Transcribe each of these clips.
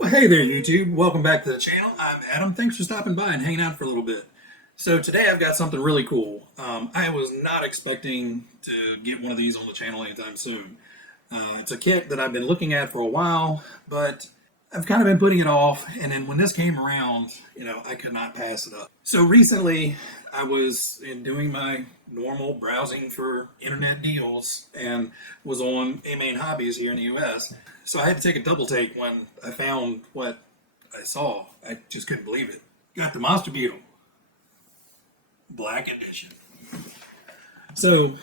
Well, hey there, YouTube. Welcome back to the channel. I'm Adam. Thanks for stopping by and hanging out for a little bit. So today I've got something really cool. I was not expecting to get one of these on the channel anytime soon. It's a kit that I've been looking at for a while, but I've kind of been putting it off. And then when this came around, I could not pass it up. So recently I was doing my normal browsing for internet deals and was on Amain Hobbies here in the US. So I had to take a double take when I found what I saw. I just couldn't believe it. Got the Monster Beetle Black Edition. So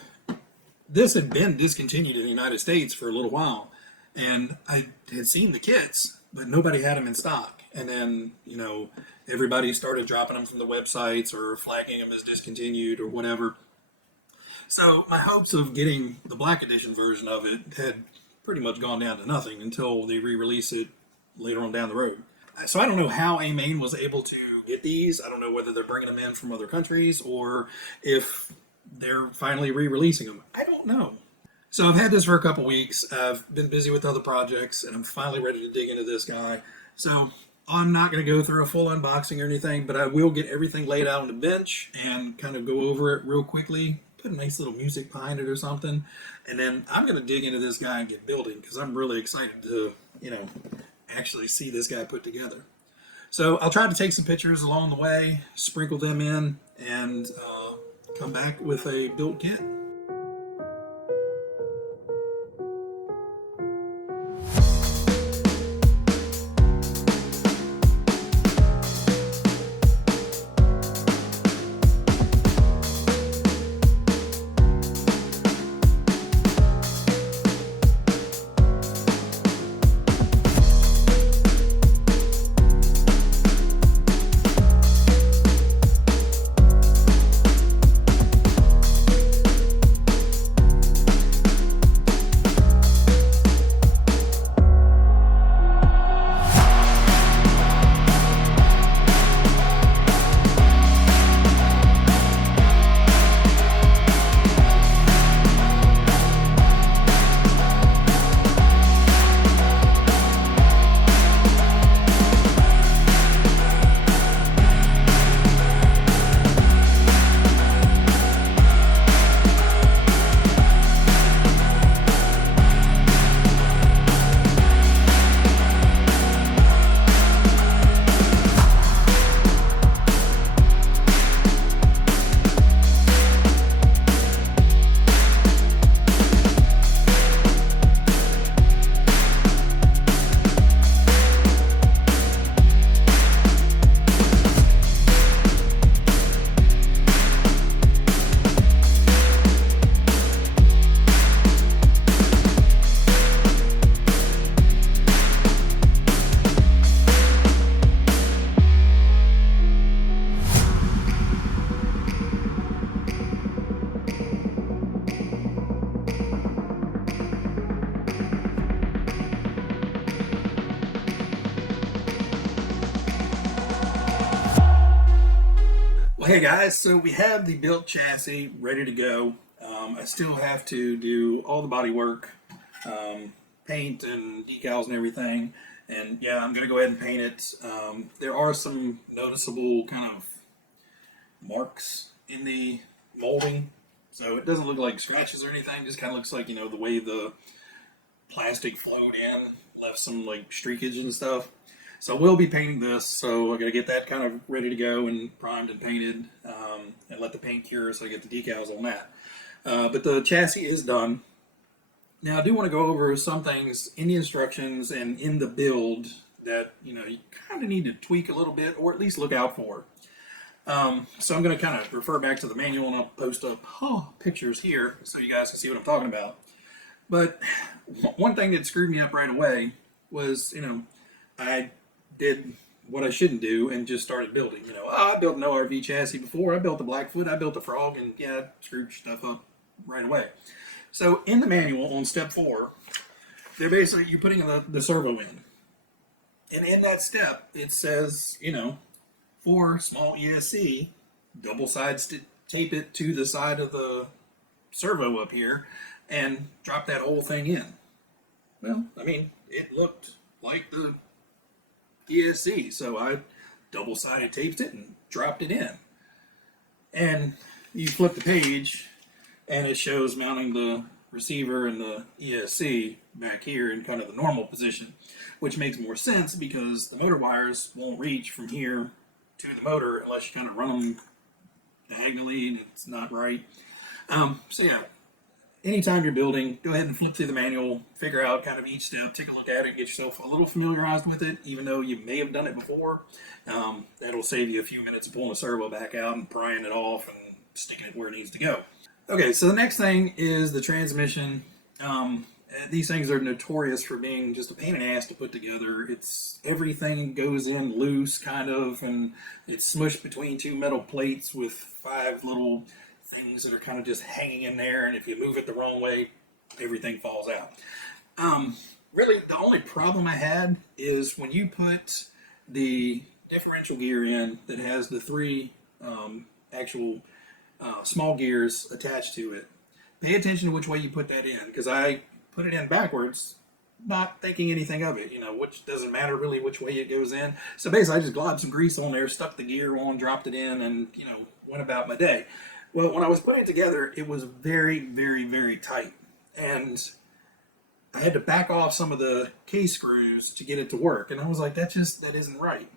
this had been discontinued in the United States for a little while, and I had seen the kits, but nobody had them in stock. And then, everybody started dropping them from the websites or flagging them as discontinued or whatever. So my hopes of getting the Black Edition version of it had pretty much gone down to nothing until they re-release it later on down the road. So I don't know how Amain was able to get these. I don't know whether they're bringing them in from other countries or if they're finally re-releasing them. I don't know. So I've had this for a couple weeks. I've been busy with other projects, and I'm finally ready to dig into this guy. So I'm not going to go through a full unboxing or anything, but I will get everything laid out on the bench and kind of go over it real quickly, put a nice little music behind it or something, and then I'm going to dig into this guy and get building because I'm really excited to, actually see this guy put together. So I'll try to take some pictures along the way, sprinkle them in, and come back with a built kit. Well, hey guys, so we have the built chassis ready to go. I still have to do all the body work, paint and decals and everything. And yeah, I'm going to go ahead and paint it. There are some noticeable kind of marks in the molding. So it doesn't look like scratches or anything. It just kind of looks like, the way the plastic flowed in, left some like streakage and stuff. So we'll be painting this, so we're going to get that kind of ready to go and primed and painted, and let the paint cure so I get the decals on that. But the chassis is done. Now I do want to go over some things in the instructions and in the build that you kind of need to tweak a little bit, or at least look out for. So I'm going to kind of refer back to the manual, and I'll post up pictures here so you guys can see what I'm talking about. But one thing that screwed me up right away was, I did what I shouldn't do and just started building. I built an ORV chassis before. I built a Blackfoot. I built a Frog, and yeah, I screwed stuff up right away. So in the manual on step 4, they're basically you're putting the servo in, and in that step it says, for small ESC, double side tape it to the side of the servo up here, and drop that whole thing in. Well, I mean, it looked like the ESC. So I double-sided taped it and dropped it in. And you flip the page, and it shows mounting the receiver and the ESC back here in kind of the normal position, which makes more sense because the motor wires won't reach from here to the motor unless you kind of run them diagonally, and it's not right. So yeah, anytime you're building, go ahead and flip through the manual, figure out kind of each step, take a look at it, get yourself a little familiarized with it, even though you may have done it before. That'll save you a few minutes of pulling the servo back out and prying it off and sticking it where it needs to go. Okay, so the next thing is the transmission. These things are notorious for being just a pain in the ass to put together. Everything goes in loose, kind of, and it's smushed between two metal plates with 5 little things that are kind of just hanging in there, and if you move it the wrong way, everything falls out. Really, the only problem I had is when you put the differential gear in that has the 3 actual small gears attached to it. Pay attention to which way you put that in, because I put it in backwards, not thinking anything of it, which doesn't matter really which way it goes in. So basically, I just globbed some grease on there, stuck the gear on, dropped it in, and, went about my day. Well, when I was putting it together, it was very, very, very tight. And I had to back off some of the case screws to get it to work. And I was like, that isn't right.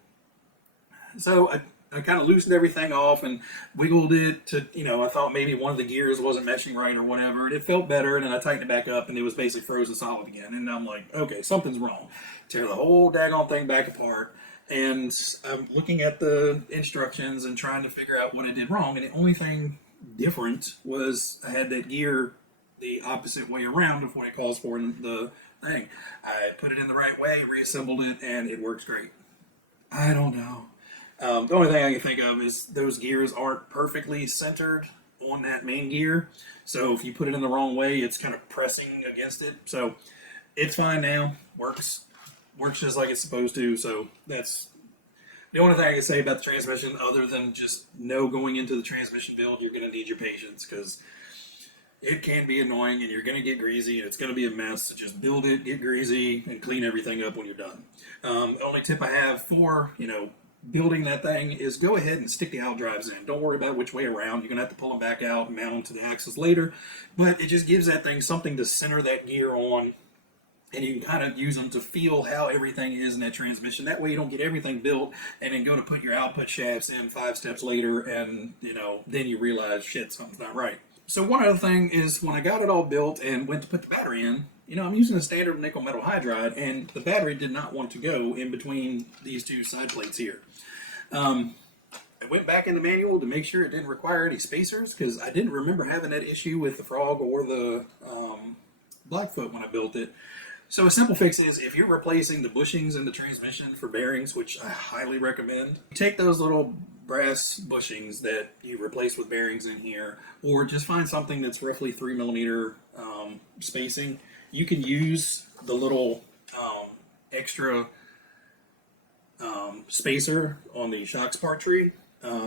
So I kind of loosened everything off and wiggled it to, I thought maybe one of the gears wasn't meshing right or whatever. And it felt better, and then I tightened it back up, and it was basically frozen solid again. And I'm like, okay, something's wrong. Tear the whole daggone thing back apart, and I'm looking at the instructions and trying to figure out what I did wrong. And the only thing different was I had that gear the opposite way around of what it calls for in the thing. I put it in the right way, reassembled it, and it works great. I don't know. The only thing I can think of is those gears aren't perfectly centered on that main gear. So if you put it in the wrong way, it's kind of pressing against it. So it's fine now. Works just like it's supposed to. So that's the only thing I can say about the transmission, other than just know going into the transmission build, you're going to need your patience, because it can be annoying and you're going to get greasy and it's going to be a mess. So just build it, get greasy, and clean everything up when you're done. The only tip I have for, building that thing is go ahead and stick the out drives in. Don't worry about which way around. You're going to have to pull them back out and mount them to the axles later. But it just gives that thing something to center that gear on, and you can kind of use them to feel how everything is in that transmission. That way you don't get everything built and then go to put your output shafts in 5 steps later, and, then you realize, shit, something's not right. So one other thing is, when I got it all built and went to put the battery in, I'm using a standard nickel metal hydride, and the battery did not want to go in between these 2 side plates here. I went back in the manual to make sure it didn't require any spacers, because I didn't remember having that issue with the Frog or the Blackfoot when I built it. So a simple fix is, if you're replacing the bushings in the transmission for bearings, which I highly recommend, take those little brass bushings that you replace with bearings in here, or just find something that's roughly 3mm spacing. You can use the little extra spacer on the shock spark tree.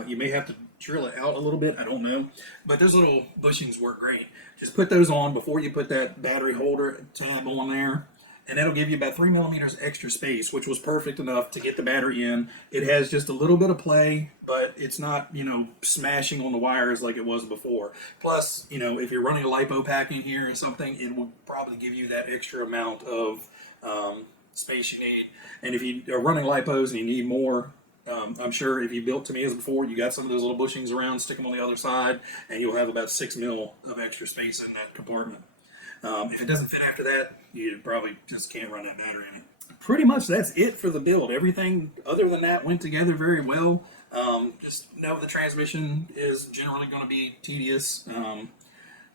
You may have to drill it out a little bit, I don't know, but those little bushings work great. Just put those on before you put that battery holder tab on there, and that'll give you about 3mm extra space, which was perfect enough to get the battery in. It has just a little bit of play, but it's not, smashing on the wires like it was before. Plus, if you're running a lipo pack in here or something, it will probably give you that extra amount of space you need. And if you are running lipos and you need more, I'm sure if you built Tamiyas before, you got some of those little bushings around, stick them on the other side, and you'll have about 6mm of extra space in that compartment. If it doesn't fit after that, you probably just can't run that battery in it. Pretty much that's it for the build. Everything other than that went together very well. Just know the transmission is generally going to be tedious,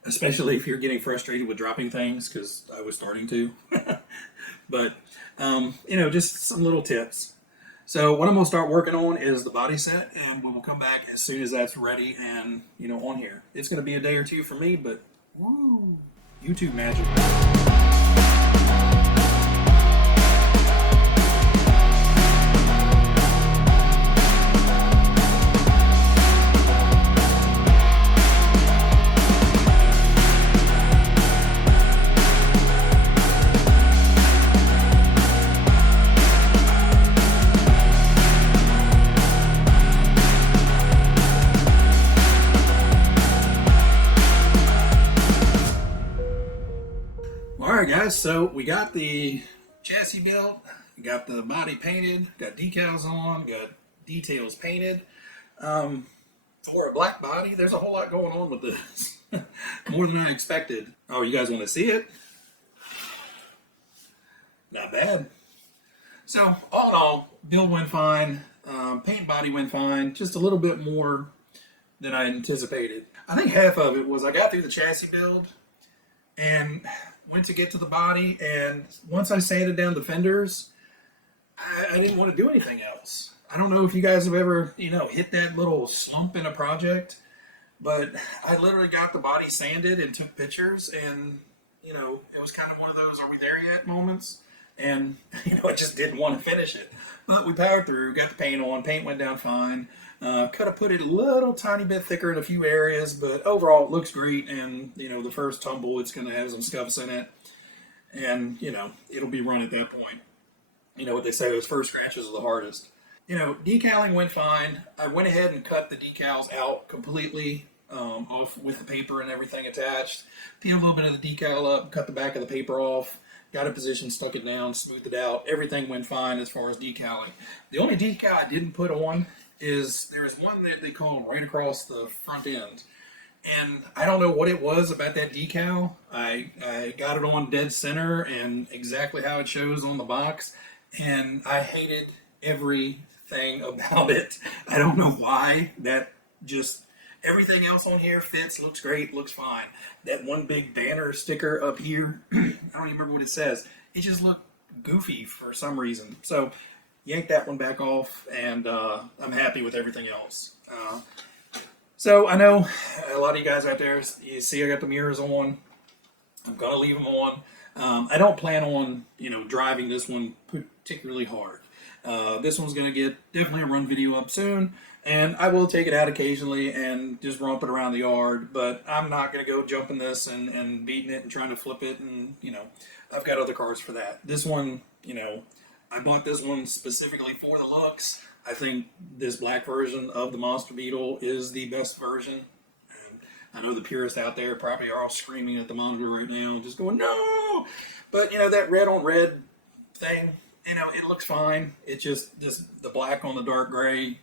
especially if you're getting frustrated with dropping things, because I was starting to. But, just some little tips. So what I'm going to start working on is the body set, and we will come back as soon as that's ready and, on here. It's going to be a day or two for me, but woo, YouTube magic. Alright guys, so we got the chassis built, got the body painted, got decals on, got details painted. For a black body, there's a whole lot going on with this. More than I expected. Oh, you guys want to see it? Not bad. So, all in all, build went fine, paint body went fine, just a little bit more than I anticipated. I think half of it was I got through the chassis build and went to get to the body, and once I sanded down the fenders, I didn't want to do anything else. I don't know if you guys have ever, hit that little slump in a project, but I literally got the body sanded and took pictures, and, it was kind of one of those "are we there yet" moments. And, I just didn't want to finish it. But we powered through, got the paint on, paint went down fine. Could have put it a little tiny bit thicker in a few areas, but overall it looks great. And, the first tumble, it's going to have some scuffs in it. And, it'll be run at that point. What they say, those first scratches are the hardest. Decaling went fine. I went ahead and cut the decals out completely off with the paper and everything attached. Peeled a little bit of the decal up, cut the back of the paper off. Got it positioned, stuck it down, smoothed it out. Everything went fine as far as decaling. The only decal I didn't put on is there is one that they call right across the front end. And I don't know what it was about that decal. I got it on dead center and exactly how it shows on the box. And I hated everything about it. I don't know why. Everything else on here fits, looks great, looks fine. That one big banner sticker up here, I don't even remember what it says. It just looked goofy for some reason. So, yank that one back off, and I'm happy with everything else. So, I know a lot of you guys out there, you see I got the mirrors on. I'm going to leave them on. I don't plan on, driving this one particularly hard. This one's going to get definitely a run video up soon. And I will take it out occasionally and just romp it around the yard, but I'm not going to go jumping this and beating it and trying to flip it, and, I've got other cars for that. This one, I bought this one specifically for the looks. I think this black version of the Monster Beetle is the best version. And I know the purists out there probably are all screaming at the monitor right now, just going, no! But, that red on red thing, it looks fine. It's just the black on the dark gray.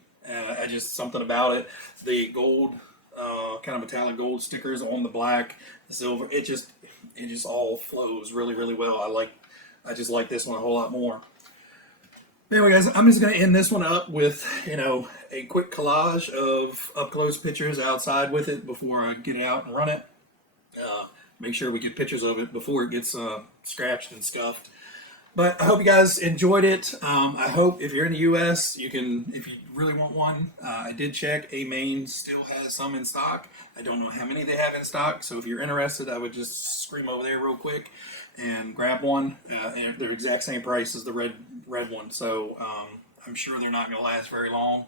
Something about it. The gold, kind of metallic gold stickers on the black, the silver. It just all flows really, really well. I just like this one a whole lot more. Anyway, guys, I'm just going to end this one up with, a quick collage of up close pictures outside with it before I get it out and run it. Make sure we get pictures of it before it gets scratched and scuffed. But I hope you guys enjoyed it. I hope if you're in the U.S., if you really want one, I did check. Amain still has some in stock. I don't know how many they have in stock, so if you're interested, I would just scream over there real quick and grab one. And they're exact same price as the red one, so I'm sure they're not going to last very long.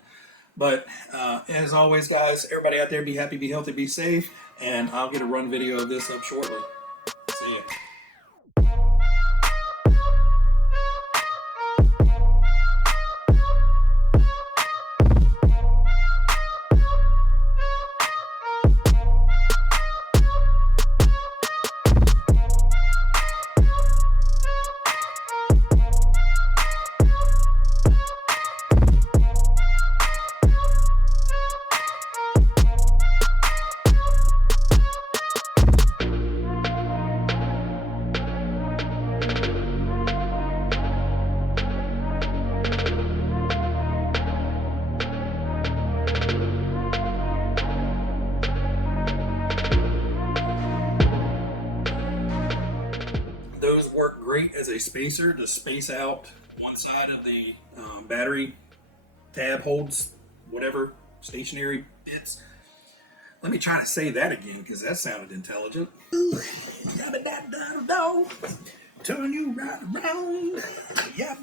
But as always, guys, everybody out there, be happy, be healthy, be safe, and I'll get a run video of this up shortly. See ya. Those work great as a spacer to space out one side of the battery tab holds, whatever, stationary bits. Let me try to say that again because that sounded intelligent. Turn you right around. Yeah,